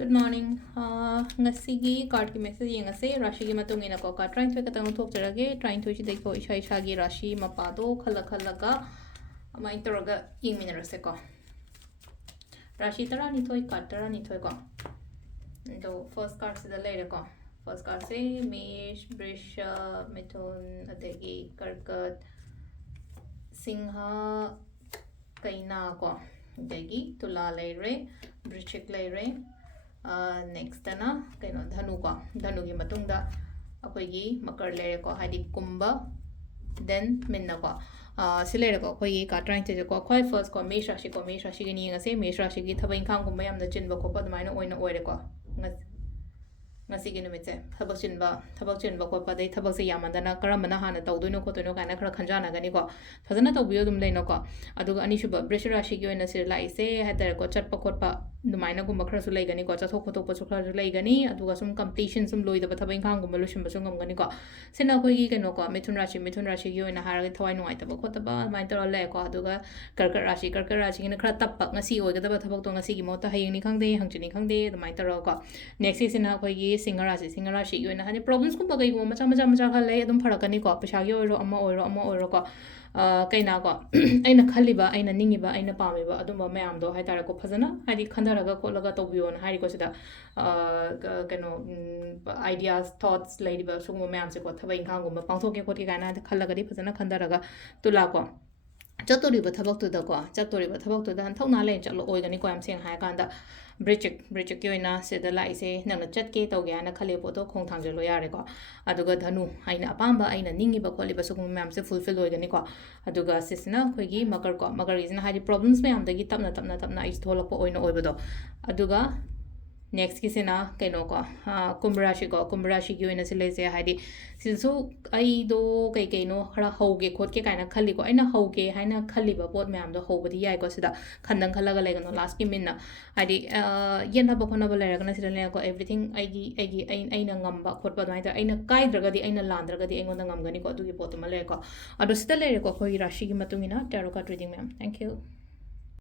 Good morning. Ngasigi card ki message yengase Rashi ki matung ina ko ka trying to katang thok jarage trying to chidai ko isha isha gi Rashi mapado khala ka amai toroga yingmin rase ko Rashi tara ni thoi card tara ni thoi ko so first card se da later ko first card se Mesh Brisha Mithun adagi Karkat Singha Kaina ko adagi Tula laire Brishik laire next na kaino dhanu ko dhanu gi matungda akoi gi makar le ko hadi kumba then minna ko silere ko koi ka trying to ko khoi first ko mesh rashi gi ni ngase mesh rashi gi thabai khang gum yam da chin ba ko pa damaina oina oire ko ngasi gi numit se thabak chin ba ko pa dei thabak se yamandana karamana hana tawduino ko toino kana khara khanjana gani ko fazana tawbiyo dum leino ko aduga ani shuba brush rashi gi oina sir lai se hadar ko chatpa khotpa दुमाइना गुम खर सु लेगनी को चथो खतो पसु खर लेगनी अदुगा सुम completion सुम लोइद ब थबै खांग गुम लुसिम बसु गमगनी को सेना कोइ gi कनो को मिथुन राशि gi ओइना हार थवाइ नुवाइ तब खोतबा माइ तर ले को अदुगा कर्क राशि गिन खर तप ngasi ओइगदब थबक तो ngasi gi मोता हयिंग नि खंगदे हंगचिनि खंगदे दुमाइ तर को नेक्स्ट सिना कोइ gi सिंगर राशि gi ओइना हानि प्रॉब्लम्स कुम बगै गो मचा खल ले एकदम फरकनी को पैसा gi ओइरो अमा ओइरो को कईना को अना खलीब अना निंगीब अना पामीब अदुम मैम दो हाइतारे को फजना हाइदी खंदरगा खोलगा तौबियोन हाइदी को सिदा कनो आइडियाज थॉट्स लेरिब सुगुम मैम से को थबा इंखांगुम पांथोके खोटके काना खलगदी फजना खंदरगा तुला को चतोरीब थबक्तुदा हंथौना ले चलो ओइगनी को याम सेंग हाय कांदा ब्रिचिक की ओइना सेदा लाइसे नंग चटके तौगे हाना खले पोतो खोंग थांगजलो यारे को अदुगा धनु आइना अपांबा आइना निंगीब खोलिब सुगुम मैम से फुलफिल ओइगनी को अदुगा सिसना खोगी मकर इजना हाइदी प्रॉब्लम्स मैम दगी तपना इस थोलक ओइना ओइबदो अदुगा नेक्स्ट की सेना कनो को कुंभराशि की ओइना सिलेसे हाइदी सिसु आई दो कईनो खरा हौगे खोटके काइना खली को अइना हौगे हाइना खलीब पोट मैम दो हौबदी याइ को सिदा खंदंग खलगा लेगनो लास्ट की मिन्ना हाइदी येना बखोना बलेरगना सिदा ले को एवरीथिंग आइगी अइना ngamba खोटपा दमाइ त अइना काइद्रगदी अइना लांद्रगदी अइंगोंदा ngमगनी को अदुगी पोत म ले को अदु सिदा ले को खोई राशि की मतुंगिना tarot card reading ma'am thank you